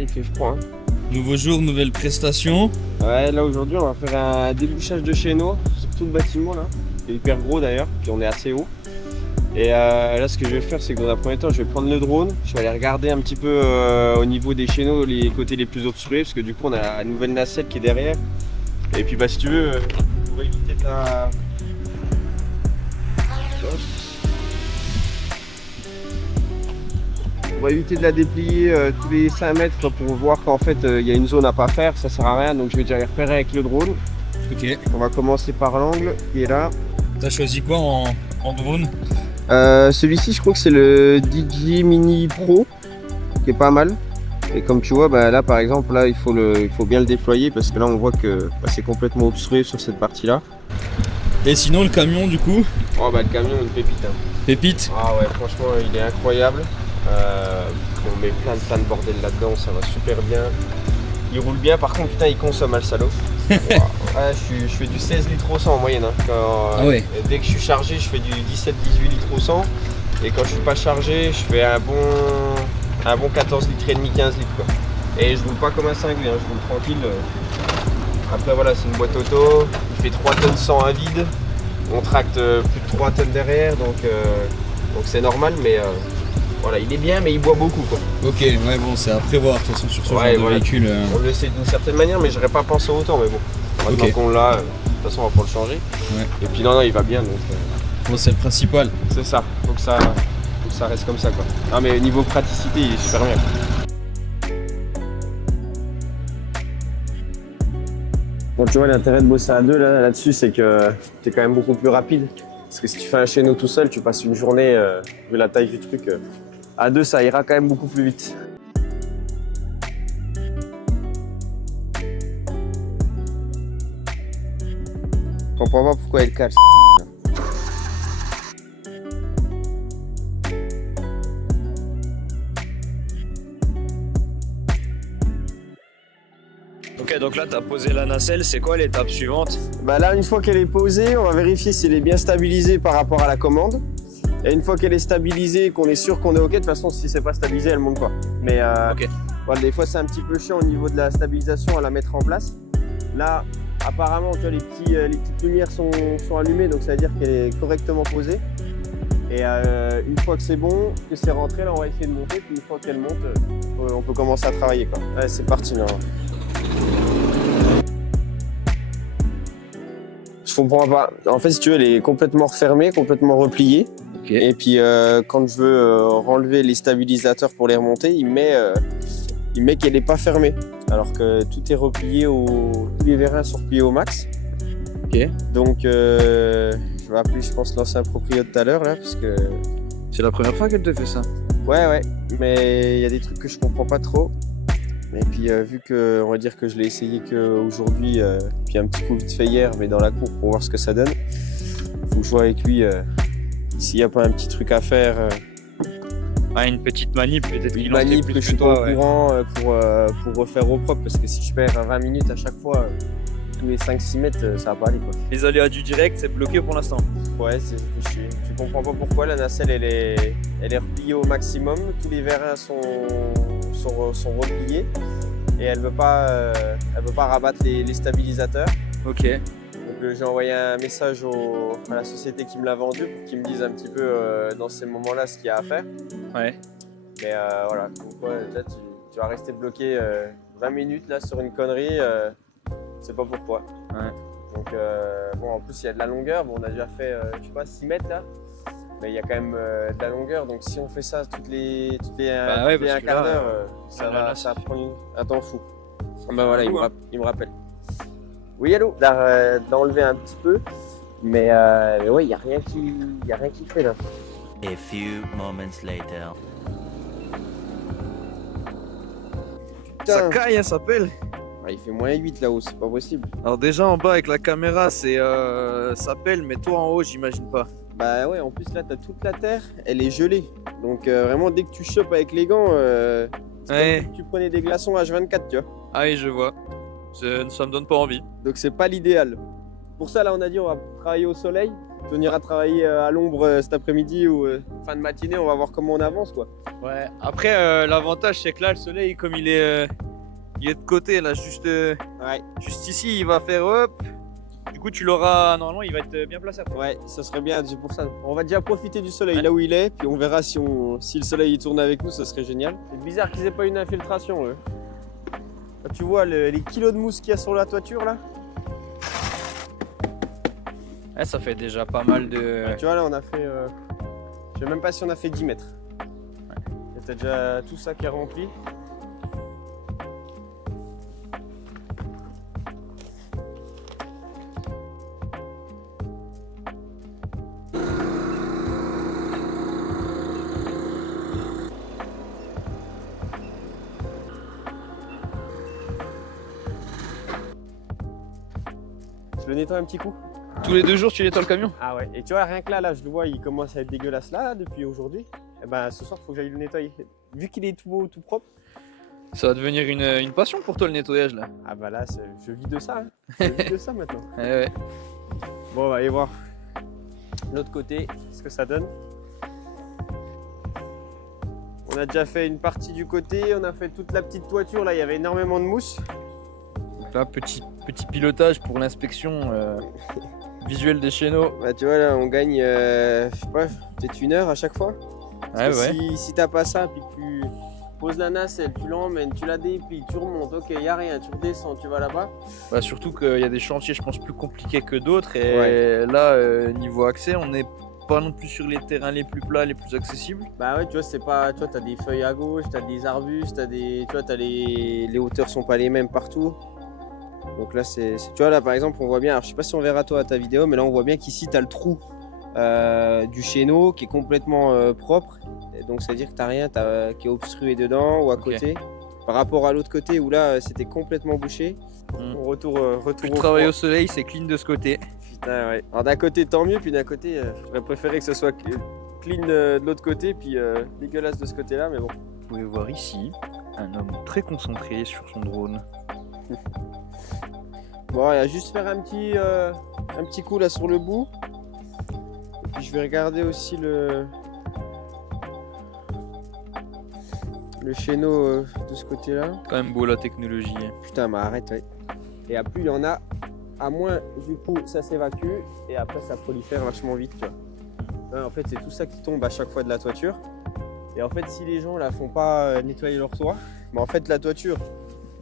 Il fait froid. Hein. Nouveau jour, nouvelle prestation. Ouais, là aujourd'hui on va faire un débouchage de chéneaux sur tout le bâtiment là. C'est hyper gros d'ailleurs, puis on est assez haut. Et là ce que je vais faire c'est que dans un premier temps je vais prendre le drone, je vais aller regarder un petit peu au niveau des chéneaux les côtés les plus obstrués parce que du coup on a la nouvelle nacelle qui est derrière. Et puis bah si tu veux, pour éviter ta... Pour éviter de la déplier tous les 5 mètres pour voir qu'en fait il y a une zone à pas faire, ça sert à rien, donc je vais déjà les repérer avec le drone. Ok. On va commencer par l'angle qui est là. T'as choisi quoi en drone? Celui-ci je crois que c'est le DJI Mini Pro qui est pas mal. Et comme tu vois bah, là par exemple là il faut bien le déployer parce que là on voit que bah, c'est complètement obstrué sur cette partie là. Et sinon le camion du coup? Oh bah le camion une pépite. Hein. Pépite? Ah ouais franchement il est incroyable. On met plein de bordel là-dedans, ça va super bien. Il roule bien, par contre putain il consomme le salaud. Wow. Ouais, je fais du 16 litres au 100 en moyenne. Hein. Ah ouais. Dès que je suis chargé, je fais du 17-18 litres au 100. Et quand je suis pas chargé, je fais un bon 14 litres et demi, 15 litres quoi. Et je roule pas comme un cinglé, hein, je roule tranquille. Après voilà, c'est une boîte auto, il fait 3 tonnes 100 à vide. On tracte plus de 3 tonnes derrière, donc c'est normal, mais voilà, il est bien, mais il boit beaucoup quoi. Ok, ouais bon, c'est à prévoir de toute façon sur ce genre de voilà. véhicule. On le sait d'une certaine manière, mais j'aurais pas pensé autant, mais bon. Maintenant qu'on l'a, de toute façon on va pas le changer. Ouais. Et puis non, il va bien, donc... Bon, c'est le principal. C'est ça, faut que ça reste comme ça quoi. Non mais au niveau praticité, il est super bien. Bon tu vois, l'intérêt de bosser à deux là-dessus, c'est que t'es quand même beaucoup plus rapide. Parce que si tu fais un chéneau tout seul, tu passes une journée, vu la taille du truc, à deux ça ira quand même beaucoup plus vite. Je comprends pas pourquoi elle cache. Ok, donc là, tu as posé la nacelle, c'est quoi l'étape suivante? Bah là, une fois qu'elle est posée, on va vérifier si elle est bien stabilisée par rapport à la commande. Et une fois qu'elle est stabilisée, qu'on est sûr qu'on est ok, de toute façon, si c'est pas stabilisé, elle monte pas. Mais Ok. voilà, des fois, c'est un petit peu chiant au niveau de la stabilisation à la mettre en place. Là, apparemment, tu vois, les petites lumières sont allumées, donc ça veut dire qu'elle est correctement posée. Et une fois que c'est bon, que c'est rentré, là, on va essayer de monter. Puis une fois qu'elle monte, on peut commencer à travailler, quoi. Ouais, c'est parti, là. Je comprends pas. En fait, si tu veux, elle est complètement refermée, complètement repliée. Okay. Et puis, quand je veux renlever les stabilisateurs pour les remonter, il met qu'elle n'est pas fermée. Alors que tout est replié, tous les vérins sont repliés au max. Ok. Donc, je vais appeler, je pense, l'ancien propriétaire tout à l'heure, là, parce que... C'est la première fois qu'elle te fait ça? Ouais, mais il y a des trucs que je comprends pas trop. Et puis vu que on va dire que je l'ai essayé qu'aujourd'hui, puis un petit coup vite fait hier, mais dans la cour pour voir ce que ça donne. Faut que je vois avec lui s'il n'y a pas un petit truc à faire. Ah, une petite manip, peut-être Une manip que je suis pas au courant pour refaire au propre, parce que si je perds 20 minutes à chaque fois, tous les 5-6 mètres, ça va pas aller quoi. Les aléas du direct, c'est bloqué pour l'instant. Ouais, c'est chier. Je comprends pas pourquoi la nacelle elle est repliée au maximum, tous les vérins sont repliés et elle veut pas rabattre les stabilisateurs. Ok. Donc j'ai envoyé un message à la société qui me l'a vendu pour qu'ils me disent un petit peu dans ces moments-là ce qu'il y a à faire. Ouais. Mais voilà, pourquoi là tu vas rester bloqué 20 minutes là sur une connerie, c'est pas pourquoi. Ouais. Donc bon, en plus il y a de la longueur, bon, on a déjà fait je sais pas 6 mètres là. Mais il y a quand même de la longueur, donc si on fait ça toutes les un quart d'heure, ça va prendre un temps fou. Ben voilà, il me rappelle. Oui, allô, d'enlever un petit peu, mais ouais, il n'y a rien qui fait là. A few moments later. Putain. Ça caille, hein, ça pèle. Ah, il fait -8 là-haut, c'est pas possible. Alors déjà en bas avec la caméra, c'est ça pèle, mais toi en haut, j'imagine pas. Bah ouais, en plus là, t'as toute la terre, elle est gelée. Donc vraiment, dès que tu chopes avec les gants, c'est Ouais. comme si tu prenais des glaçons H24, tu vois. Ah oui, je vois. Ça me donne pas envie. Donc c'est pas l'idéal. Pour ça, là, on a dit on va travailler au soleil. On ira travailler à l'ombre cet après-midi ou fin de matinée, on va voir comment on avance quoi. Ouais, après l'avantage c'est que là le soleil comme il est de côté là, juste ici, il va faire hop. Du coup tu l'auras, normalement il va être bien placé après. Ouais, ça serait bien, c'est pour ça. On va déjà profiter du soleil là où il est, puis on verra si le soleil il tourne avec nous, ça serait génial. C'est bizarre qu'ils aient pas une infiltration eux. Là, tu vois les kilos de mousse qu'il y a sur la toiture là. Ouais, ça fait déjà pas mal de... Tu vois là on a fait, je sais même pas si on a fait 10 mètres. Ouais. T'as déjà tout ça qui est rempli. Je le nettoie un petit coup. Tous les 2 jours tu nettoies le camion? Ah ouais, et tu vois rien que là je le vois, il commence à être dégueulasse là depuis aujourd'hui. Et ben ce soir faut que j'aille le nettoyer. Vu qu'il est tout beau, tout propre. Ça va devenir une passion pour toi le nettoyage là. Ah bah là je vis de ça, hein. Je vis de ça maintenant. Ouais. Bon on va aller voir l'autre côté, ce que ça donne. On a déjà fait une partie du côté, on a fait toute la petite toiture là, il y avait énormément de mousse. Donc là petit pilotage pour l'inspection visuelle des chéneaux. Bah tu vois là on gagne, je sais pas, peut-être 1 heure à chaque fois. Parce que si t'as pas ça, puis que tu poses la nacelle, tu l'emmènes, tu la dépiles, tu remontes, ok y a rien, tu redescends, tu vas là-bas. Bah surtout qu'il y a des chantiers je pense plus compliqués que d'autres et là niveau accès on n'est pas non plus sur les terrains les plus plats, les plus accessibles. Bah ouais tu vois c'est pas, tu vois t'as des feuilles à gauche, t'as des arbustes, tu vois t'as les hauteurs sont pas les mêmes partout. Donc là tu vois là par exemple on voit bien, alors je sais pas si on verra toi à ta vidéo, mais là on voit bien qu'ici t'as le trou du chéneau qui est complètement propre. Et donc ça veut dire que t'as rien qui est obstrué dedans ou à côté. Par rapport à l'autre côté où là c'était complètement bouché. Retour Plus de travail au soleil, c'est clean de ce côté. Putain ouais. Alors d'un côté tant mieux, puis d'un côté j'aurais préféré que ce soit clean de l'autre côté, puis dégueulasse de ce côté là, mais bon. Vous pouvez voir ici un homme très concentré sur son drone. Bon, il va juste faire un petit coup là sur le bout. Et puis je vais regarder aussi le chéneau de ce côté là. Quand même beau la technologie. Putain, mais arrête, ouais. Et à plus il y en a, à moins du coup ça s'évacue et après ça prolifère vachement vite, tu vois. Là, en fait, c'est tout ça qui tombe à chaque fois de la toiture. Et en fait, si les gens là font pas nettoyer leur toit, bah en fait la toiture,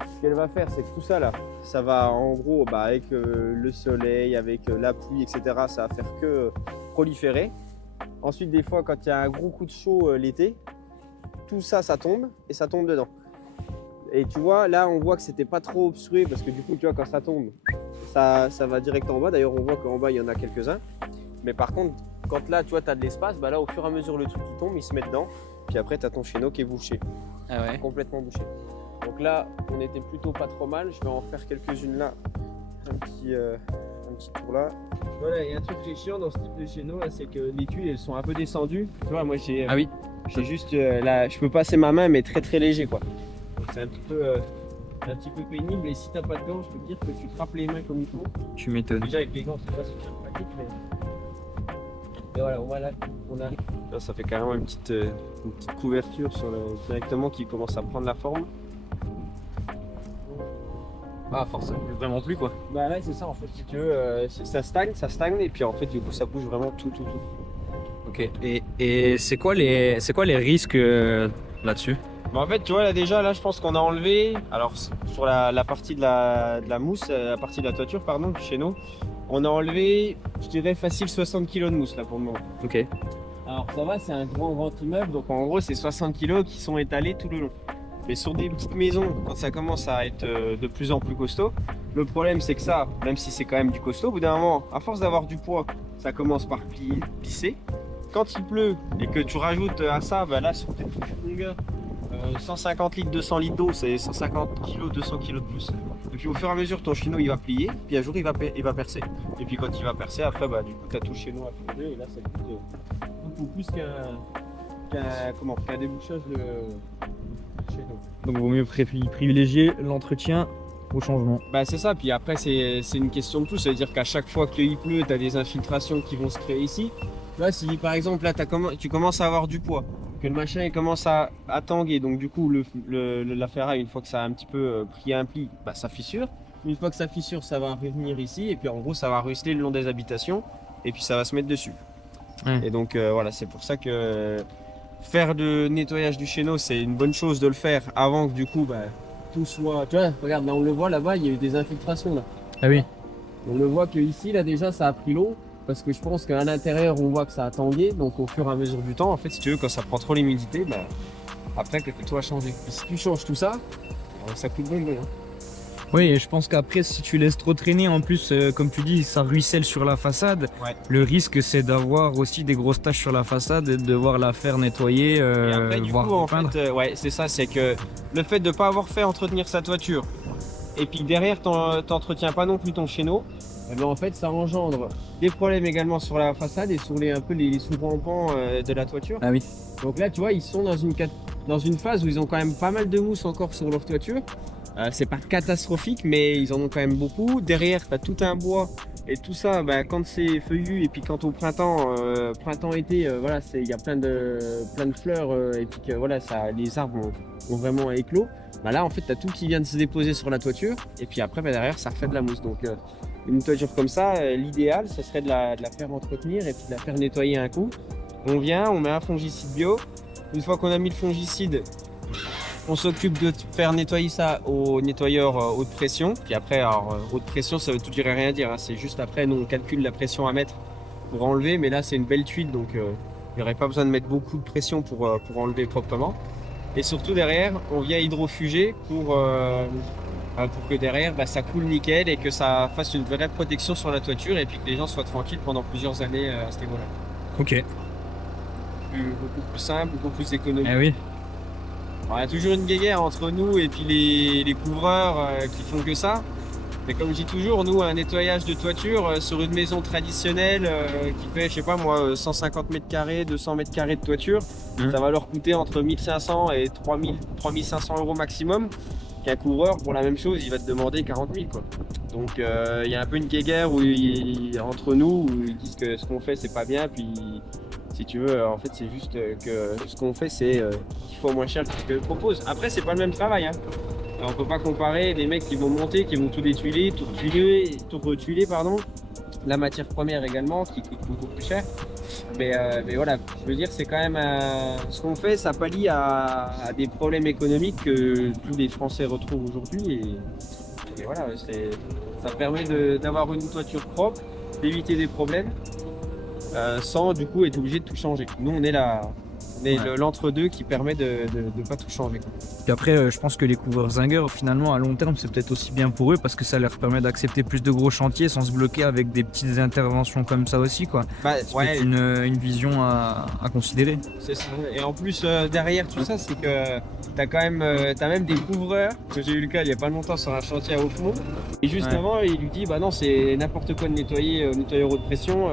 ce qu'elle va faire, c'est que tout ça là, ça va en gros avec le soleil, avec la pluie, etc. Ça va faire que proliférer. Ensuite, des fois, quand il y a un gros coup de chaud l'été, tout ça, ça tombe et ça tombe dedans. Et tu vois, là, on voit que c'était pas trop obstrué parce que du coup, tu vois, quand ça tombe, ça va direct en bas. D'ailleurs, on voit qu'en bas, il y en a quelques-uns. Mais par contre, quand là, tu vois, tu as de l'espace, bah là, au fur et à mesure, le truc qui tombe, il se met dedans. Puis après, tu as ton chéneau qui est bouché. Ah ouais. Complètement bouché. Donc là, on était plutôt pas trop mal. Je vais en faire quelques-unes là. Un petit tour là. Voilà, il y a un truc qui est chiant dans ce type de chéneau, c'est que les tuiles, elles sont un peu descendues. Tu vois, moi, j'ai juste là, je peux passer ma main, mais très très léger, quoi. Donc c'est un petit peu pénible. Et si t'as pas de gants, je peux te dire que tu frappes les mains comme il faut. Tu m'étonnes. Déjà avec les gants, c'est pas super pratique, mais voilà, on arrive. Là, ça fait carrément une petite couverture directement qui commence à prendre la forme. Ah, forcément, vraiment plus quoi. Bah ouais, c'est ça en fait. Si tu veux, ça stagne et puis en fait, du coup, ça bouge vraiment tout. Ok. Et c'est quoi les risques là-dessus? Bah en fait, tu vois, là déjà, je pense qu'on a enlevé. Alors, sur la partie de la mousse, la partie de la toiture, pardon, du chéneau, on a enlevé, je dirais, facile 60 kg de mousse là pour le moment. Ok. Alors, ça va, c'est un grand immeuble, donc en gros, c'est 60 kg qui sont étalés tout le long. Mais sur des petites maisons, quand ça commence à être de plus en plus costaud, le problème c'est que ça, même si c'est quand même du costaud, au bout d'un moment, à force d'avoir du poids, ça commence par plisser. Quand il pleut et que tu rajoutes à ça, bah là sur tes longueurs, 150 litres, 200 litres d'eau, c'est 150 kg, 200 kg de plus. Et puis au fur et à mesure, ton chéneau il va plier, puis un jour il va percer. Et puis quand il va percer, après bah du coup tu as tout le chéneau à fonder et là ça coûte beaucoup plus qu'un débouchage de chéneau. Donc il vaut mieux privilégier l'entretien au changement. Bah c'est ça, puis après c'est une question de tout, ça veut dire qu'à chaque fois qu'il pleut, tu as des infiltrations qui vont se créer ici. Là, si par exemple là tu commences à avoir du poids, que le machin il commence à tanguer, donc du coup la ferraille, une fois que ça a un petit peu pris un pli, bah, ça fissure. Une fois que ça fissure, ça va revenir ici, et puis en gros ça va ruisseler le long des habitations, et puis ça va se mettre dessus. Et donc voilà, c'est pour ça que faire le nettoyage du chéneau, c'est une bonne chose de le faire avant que du coup bah, tout soit... Tu vois, regarde, là on le voit là-bas, il y a eu des infiltrations là. Ah oui. On le voit que ici là déjà ça a pris l'eau, parce que je pense qu'à l'intérieur on voit que ça a tangué, donc au fur et à mesure du temps, en fait si tu veux, quand ça prend trop l'humidité, bah, après que tout va changer. Et si tu changes tout ça, ça coûte bon. Hein. Oui, et je pense qu'après, si tu laisses trop traîner, en plus, comme tu dis, ça ruisselle sur la façade. Ouais. Le risque, c'est d'avoir aussi des grosses taches sur la façade et de devoir la faire nettoyer, Et après, du voire coup, en repeindre. fait, ouais, c'est ça, c'est que le fait de ne pas avoir fait entretenir sa toiture, et puis derrière, t'entretiens pas non plus ton chéneau, eh ben, en fait, ça engendre des problèmes également sur la façade et sur un peu les sous-rampants de la toiture. Ah oui. Donc là, tu vois, ils sont dans une phase où ils ont quand même pas mal de mousse encore sur leur toiture. C'est pas catastrophique, mais ils en ont quand même beaucoup. Derrière, tu as tout un bois. Et tout ça, bah, quand c'est feuillu et puis quand au printemps-été, voilà, il y a plein de fleurs et puis que voilà, les arbres ont vraiment éclos. Bah là, en fait, tu as tout qui vient de se déposer sur la toiture. Et puis après, bah, derrière, ça refait de la mousse. Donc, une toiture comme ça, l'idéal, ce serait de la faire entretenir et puis de la faire nettoyer un coup. On vient, on met un fongicide bio. Une fois qu'on a mis le fongicide, on s'occupe de faire nettoyer ça au nettoyeur haute pression. Puis après, alors, haute pression, ça veut tout dire et rien dire. Hein. C'est juste après, nous, on calcule la pression à mettre pour enlever. Mais là, c'est une belle tuile, donc il n'y aurait pas besoin de mettre beaucoup de pression pour enlever proprement. Et surtout, derrière, on vient hydrofuger pour que derrière, bah, ça coule nickel et que ça fasse une vraie protection sur la toiture et puis que les gens soient tranquilles pendant plusieurs années à ce niveau-là. Ok. Beaucoup plus simple, beaucoup plus économique. Ah oui. Alors, il y a toujours une guéguerre entre nous et puis les couvreurs qui font que ça. Mais comme je dis toujours, nous, un nettoyage de toiture sur une maison traditionnelle qui fait, je sais pas moi, 150 mètres carrés, 200 mètres carrés de toiture, ça va leur coûter entre 1500 et 3500 euros maximum. Qu'un couvreur, pour la même chose, il va te demander 40 000 quoi. Donc il y a un peu une guéguerre entre nous où ils disent que ce qu'on fait, c'est pas bien. Puis si tu veux, en fait, c'est juste que ce qu'on fait, c'est 10 fois moins cher que ce que propose. Après, c'est pas le même travail. Hein. Alors, on peut pas comparer des mecs qui vont monter, qui vont tout détuiler, tout retuiler, pardon. La matière première également, qui coûte beaucoup plus cher. Mais voilà, je veux dire, c'est quand même ce qu'on fait, ça pallie à des problèmes économiques que tous les Français retrouvent aujourd'hui. Et voilà, ça permet d'avoir une toiture propre, d'éviter des problèmes. Sans du coup être obligé de tout changer. Nous on est l'entre-deux qui permet de pas tout changer. Quoi. Puis après, je pense que les couvreurs zingueurs, finalement, à long terme, c'est peut-être aussi bien pour eux parce que ça leur permet d'accepter plus de gros chantiers sans se bloquer avec des petites interventions comme ça aussi, quoi. Bah, C'est une vision à considérer. C'est ça. Et en plus, derrière tout ça, c'est que t'as même des couvreurs, que j'ai eu le cas il y a pas longtemps sur un chantier à Offmont. Et juste avant, il lui dit, bah non, c'est n'importe quoi de nettoyer, nettoyeur haute pression.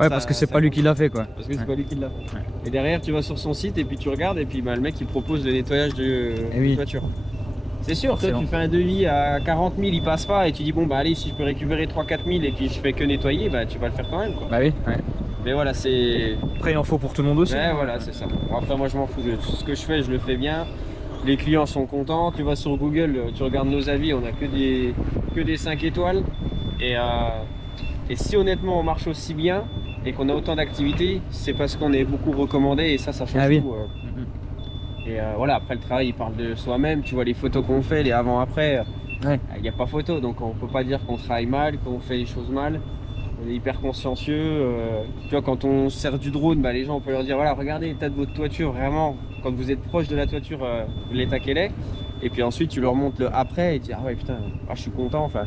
Ouais, parce que c'est pas lui qui l'a fait, quoi. Parce que c'est pas lui qui l'a fait. Et derrière, tu vas sur son site et puis tu regardes et puis bah, le mec il propose le nettoyage de toiture. C'est sûr, toi tu fais un devis à 40 000, il passe pas et tu dis bon bah allez, si je peux récupérer 3-4 000 et puis je fais que nettoyer, bah tu vas le faire quand même quoi. Bah oui, ouais. Mais voilà, c'est... Après il en faut pour tout le monde aussi. Ouais, voilà, c'est ça. Bon, après moi je m'en fous, ce que je fais, je le fais bien. Les clients sont contents, tu vas sur Google, tu regardes nos avis, on a que des 5 étoiles. Et si honnêtement on marche aussi bien et qu'on a autant d'activités, c'est parce qu'on est beaucoup recommandé et ça change tout. Et voilà, après le travail il parle de soi-même, tu vois les photos qu'on fait, les avant-après, il n'y a pas photo, donc on peut pas dire qu'on travaille mal, qu'on fait les choses mal. On est hyper consciencieux, tu vois quand on sert du drone, bah, les gens on peut leur dire voilà regardez l'état de votre toiture, vraiment quand vous êtes proche de la toiture, l'état qu'elle est. Et puis ensuite tu leur montres le après et tu dis ah ouais putain, je suis content enfin.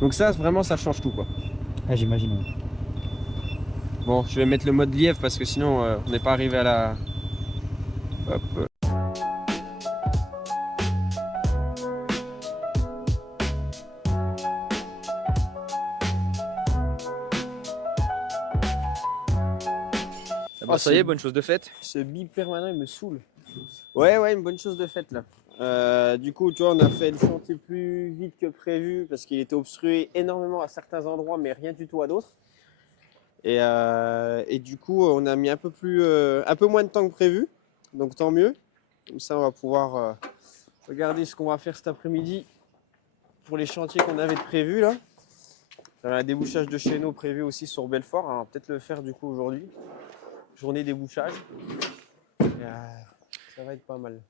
Donc ça vraiment ça change tout quoi. Ah j'imagine. Bon, je vais mettre le mode lièvre parce que sinon on n'est pas arrivé à la... Hop. Ah bah ça y est, bonne chose de faite. Ce bip permanent il me saoule. Ouais, une bonne chose de faite là. Du coup, tu vois, on a fait le chantier plus vite que prévu parce qu'il était obstrué énormément à certains endroits, mais rien du tout à d'autres. Et du coup, on a mis un peu moins de temps que prévu, donc tant mieux. Comme ça, on va pouvoir regarder ce qu'on va faire cet après-midi pour les chantiers qu'on avait prévus là. J'avais un débouchage de chéneaux prévu aussi sur Belfort. On va peut-être le faire du coup aujourd'hui. Journée débouchage. Ça va être pas mal.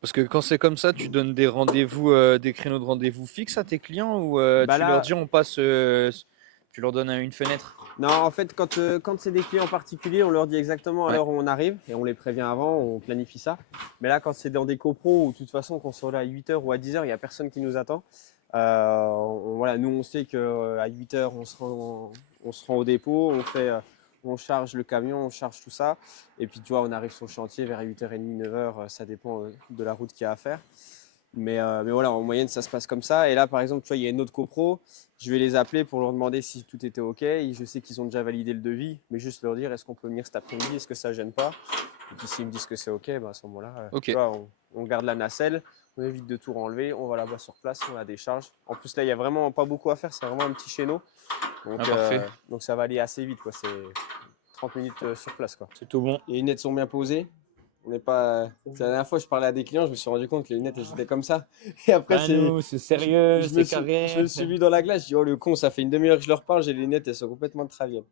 Parce que quand c'est comme ça, tu donnes des rendez-vous, des créneaux de rendez-vous fixes à tes clients ou tu leur dis on passe, tu leur donnes une fenêtre? Non, en fait, quand c'est des clients particuliers, on leur dit exactement à l'heure où on arrive et on les prévient avant, on planifie ça. Mais là, quand c'est dans des copros où de toute façon, qu'on soit là à 8h ou à 10h, il n'y a personne qui nous attend. Voilà, nous, on sait qu'à 8h, on se rend au dépôt, on charge le camion, on charge tout ça. Et puis, tu vois, on arrive sur le chantier vers 8h30, 9h, ça dépend de la route qu'il y a à faire. Mais voilà, en moyenne, ça se passe comme ça. Et là, par exemple, tu vois, il y a une autre copro. Je vais les appeler pour leur demander si tout était OK. Et je sais qu'ils ont déjà validé le devis, mais juste leur dire est-ce qu'on peut venir cet après-midi, est-ce que ça gêne pas? Et puis s'ils me disent que c'est OK, à ce moment-là, OK. tu vois, on garde la nacelle, on évite de tout renlever, on va là-bas sur place, on la décharge. En plus, là, il n'y a vraiment pas beaucoup à faire, c'est vraiment un petit chéneau. Donc, parfait. donc ça va aller assez vite, quoi. C'est 30 minutes sur place, quoi. C'est tout bon. Les lunettes sont bien posées. On n'est pas. C'est la dernière fois que je parlais à des clients, je me suis rendu compte que les lunettes elles étaient comme ça. Et après, c'est sérieux, je me suis vu dans la glace, je dis oh le con, ça fait une demi-heure que je leur parle, j'ai les lunettes, elles sont complètement de travers.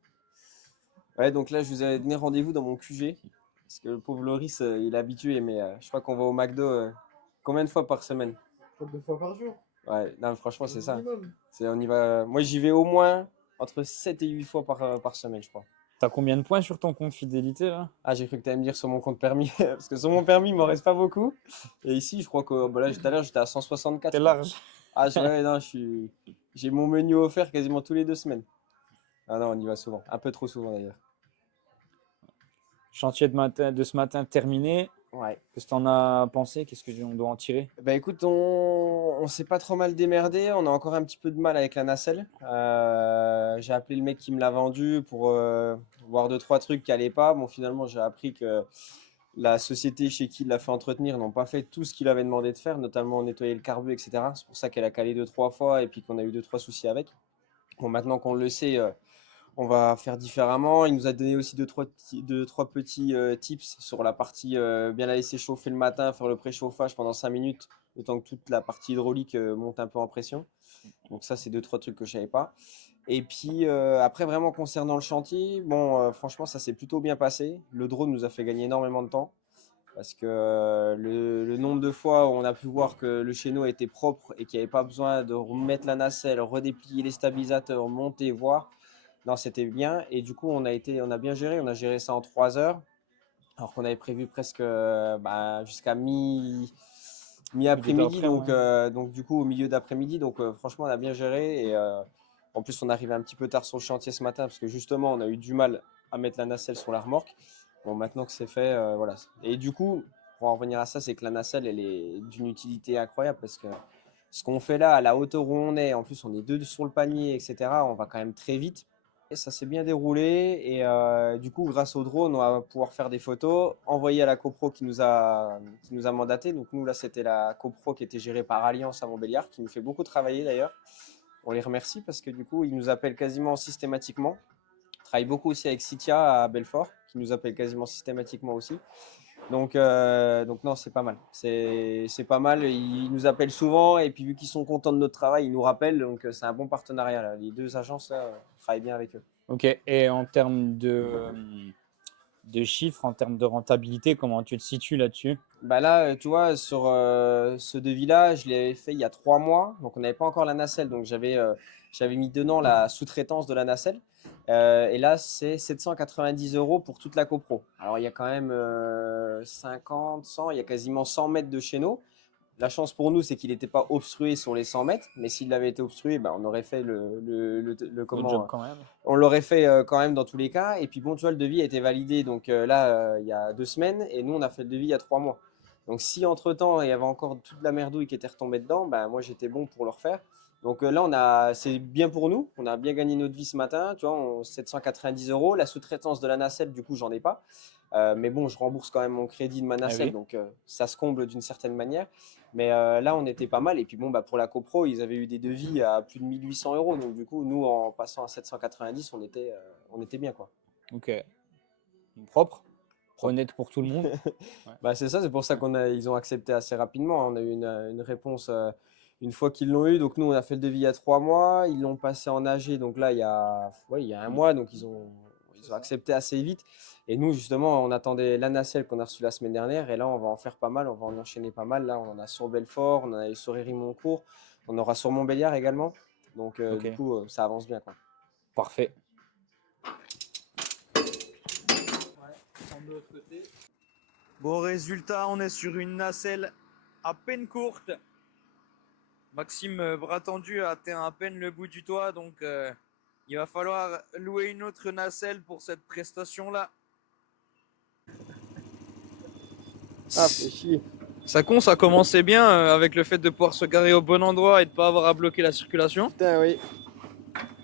Ouais, donc là, je vous avais donné rendez-vous dans mon QG. Parce que le pauvre Loris, il est habitué, mais je crois qu'on va au McDo combien de fois par semaine? 2 fois par jour. Ouais, non, franchement, c'est ça. Minimum. On y va. Moi, j'y vais au moins entre 7 et 8 fois par semaine, je crois. T'as combien de points sur ton compte fidélité là? Ah, j'ai cru que tu allais me dire sur mon compte permis. Parce que sur mon permis, il m'en reste pas beaucoup. Et ici, je crois que là, tout à l'heure, j'étais à 164. T'es large. Ah, non, j'ai mon menu offert quasiment tous les 2 semaines. Ah non, on y va souvent. Un peu trop souvent d'ailleurs. Chantier de ce matin terminé. Ouais. Qu'est-ce que t'en as pensé? Qu'est-ce qu'on doit en tirer? Bah écoute, on s'est pas trop mal démerdé. On a encore un petit peu de mal avec la nacelle. J'ai appelé le mec qui me l'a vendu pour voir 2-3 trucs qui allaient pas. Bon, finalement, j'ai appris que la société chez qui il l'a fait entretenir n'ont pas fait tout ce qu'il avait demandé de faire, notamment nettoyer le carbu, etc. C'est pour ça qu'elle a calé 2-3 fois et puis qu'on a eu 2-3 soucis avec. Bon, maintenant qu'on le sait, on va faire différemment. Il nous a donné aussi 2-3 petits tips sur la partie bien la laisser chauffer le matin, faire le préchauffage pendant 5 minutes, le temps que toute la partie hydraulique monte un peu en pression. Donc ça, c'est 2-3 trucs que je savais pas. Et puis après, vraiment concernant le chantier, bon, franchement, ça s'est plutôt bien passé. Le drone nous a fait gagner énormément de temps. Parce que le nombre de fois où on a pu voir que le chéneau était propre et qu'il n'y avait pas besoin de remettre la nacelle, redéplier les stabilisateurs, monter, voir. Non, c'était bien. Et du coup, on a bien géré. On a géré ça en 3 heures. Alors qu'on avait prévu presque jusqu'à mi-après-midi. Donc, du coup, au milieu d'après-midi. Donc, franchement, on a bien géré. Et en plus, on arrivait un petit peu tard sur le chantier ce matin parce que justement, on a eu du mal à mettre la nacelle sur la remorque. Bon, maintenant que c'est fait, voilà. Et du coup, pour en revenir à ça, c'est que la nacelle, elle est d'une utilité incroyable parce que ce qu'on fait là, à la hauteur où on est, en plus, on est 2 sur le panier, etc., on va quand même très vite. Et ça s'est bien déroulé et du coup, grâce au drone, on va pouvoir faire des photos, envoyer à la copro qui nous a mandaté. Donc nous, là, c'était la copro qui était gérée par Alliance à Montbéliard, qui nous fait beaucoup travailler d'ailleurs. On les remercie parce que du coup, ils nous appellent quasiment systématiquement. On travaille beaucoup aussi avec Citia à Belfort, qui nous appelle quasiment systématiquement aussi. Donc non, c'est pas mal. C'est pas mal. Ils nous appellent souvent et puis vu qu'ils sont contents de notre travail, ils nous rappellent. Donc c'est un bon partenariat là. Les 2 agences là, on travaille bien avec eux. Ok. Et en termes de chiffres, en termes de rentabilité, comment tu te situes là-dessus? Bah là, tu vois, sur ce devis-là, je l'ai fait il y a 3 mois. Donc on n'avait pas encore la nacelle. Donc j'avais mis dedans la sous-traitance de la nacelle. Et là, c'est 790 € pour toute la copro. Alors, il y a quand même 50, 100, il y a quasiment 100 mètres de chéneau. La chance pour nous, c'est qu'il n'était pas obstrué sur les 100 mètres. Mais s'il avait été obstrué, on aurait fait le job quand même. On l'aurait fait quand même dans tous les cas. Et puis, bon, tu vois, le devis a été validé donc là, il y a 2 semaines. Et nous, on a fait le devis il y a 3 mois. Donc si entre-temps il y avait encore toute la merdouille qui était retombée dedans, ben moi j'étais bon pour le refaire. Donc là c'est bien pour nous, on a bien gagné notre vie ce matin, tu vois, 790 €. La sous-traitance de la nacelle, du coup j'en ai pas. Mais bon, je rembourse quand même mon crédit de ma nacelle, oui. donc ça se comble d'une certaine manière. Mais là on était pas mal. Et puis bon, bah, pour la copro, ils avaient eu des devis à plus de 1800 €. Donc du coup, nous en passant à 790, on était bien quoi. Ok. Propre. Honnête pour tout le monde. Bah, c'est ça, c'est pour ça ils ont accepté assez rapidement, hein. On a eu une réponse une fois qu'ils l'ont eu. Donc nous, on a fait le devis il y a 3 mois. Ils l'ont passé en AG, donc là, il y a un mois. Donc ils ont accepté assez vite. Et nous, justement, on attendait la nacelle qu'on a reçue la semaine dernière. Et là, on va en faire pas mal. On va en enchaîner pas mal. Là, on en a sur Belfort, on en a eu sur Hérimoncourt. On aura sur Montbéliard également. Donc Ok. du coup, ça avance bien, quoi. Parfait. Bon résultat, on est sur une nacelle à peine courte. Maxime, bras tendu, a atteint à peine le bout du toit, donc il va falloir louer une autre nacelle pour cette prestation-là. Ah, fait chier. Ça commençait bien avec le fait de pouvoir se garer au bon endroit et de pas avoir à bloquer la circulation. Putain, oui.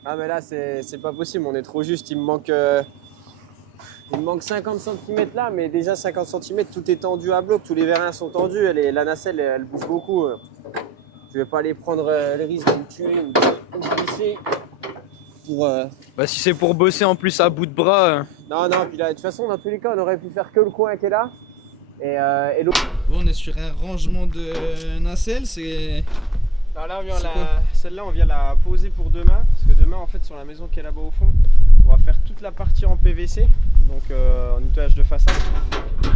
Ah, mais là, c'est pas possible. On est trop juste. Il me manque 50 cm là, mais déjà 50 cm, tout est tendu à bloc. Tous les vérins sont tendus. La nacelle, elle bouge beaucoup. Je vais pas aller prendre le risque de me tuer ou de me glisser. Bah, si c'est pour bosser en plus à bout de bras. Non, puis là, de toute façon, dans tous les cas, on aurait pu faire que le coin qui est là. Et l'autre. Bon, on est sur un rangement de nacelles, c'est... Alors là, C'est celle-là, on vient la poser pour demain. Parce que demain, en fait, sur la maison qui est là-bas au fond, on va faire toute la partie en PVC. Donc en nettoyage de façade.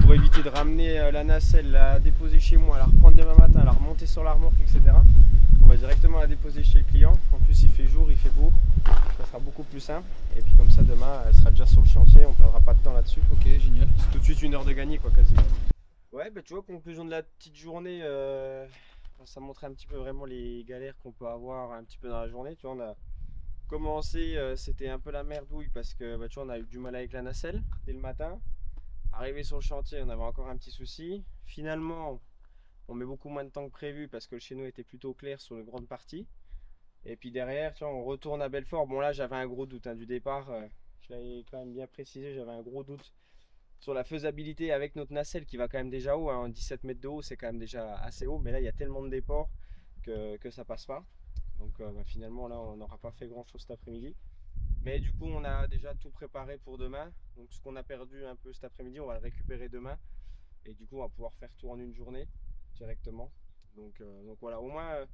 Pour éviter de ramener la nacelle, la déposer chez moi, la reprendre demain matin, la remonter sur la remorque, etc. On va directement la déposer chez le client. En plus, il fait jour, il fait beau. Ça sera beaucoup plus simple. Et puis comme ça, demain, elle sera déjà sur le chantier. On ne perdra pas de temps là-dessus. Ok, génial. C'est tout de suite 1 heure de gagner, quoi, quasiment. Ouais, bah tu vois, conclusion de la petite journée, ça montre un petit peu vraiment les galères qu'on peut avoir un petit peu dans la journée. Tu vois, on a commencé, c'était un peu la merdouille parce que bah, tu vois, on a eu du mal avec la nacelle dès le matin. Arrivé sur le chantier, on avait encore un petit souci. Finalement, on met beaucoup moins de temps que prévu parce que le chez nous était plutôt clair sur une grande partie. Et puis derrière, tu vois, on retourne à Belfort. Bon là, j'avais un gros doute, hein, du départ. Je l'avais quand même bien précisé, j'avais un gros doute sur la faisabilité avec notre nacelle qui va quand même déjà haut, hein, 17 mètres de haut, c'est quand même déjà assez haut. Mais là, il y a tellement de déports que ça passe pas. Donc bah, finalement, là, on n'aura pas fait grand chose cet après-midi. Mais du coup, on a déjà tout préparé pour demain. Donc ce qu'on a perdu un peu cet après-midi, on va le récupérer demain. Et du coup, on va pouvoir faire tout en une journée directement. Donc voilà, au moins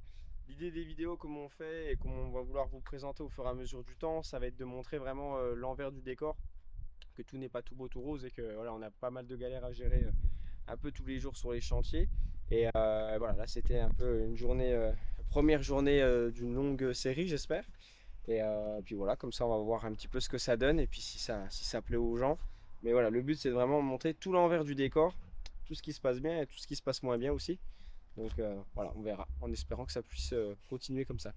l'idée des vidéos, comme on fait et comme on va vouloir vous présenter au fur et à mesure du temps, ça va être de montrer vraiment l'envers du décor, que tout n'est pas tout beau tout rose et que voilà, on a pas mal de galères à gérer un peu tous les jours sur les chantiers. Et voilà, là c'était un peu une journée, première journée d'une longue série, j'espère. Et puis voilà, comme ça on va voir un petit peu ce que ça donne et puis si ça plaît aux gens. Mais voilà, le but c'est de vraiment montrer tout l'envers du décor, tout ce qui se passe bien et tout ce qui se passe moins bien aussi. Donc voilà, on verra, en espérant que ça puisse continuer comme ça.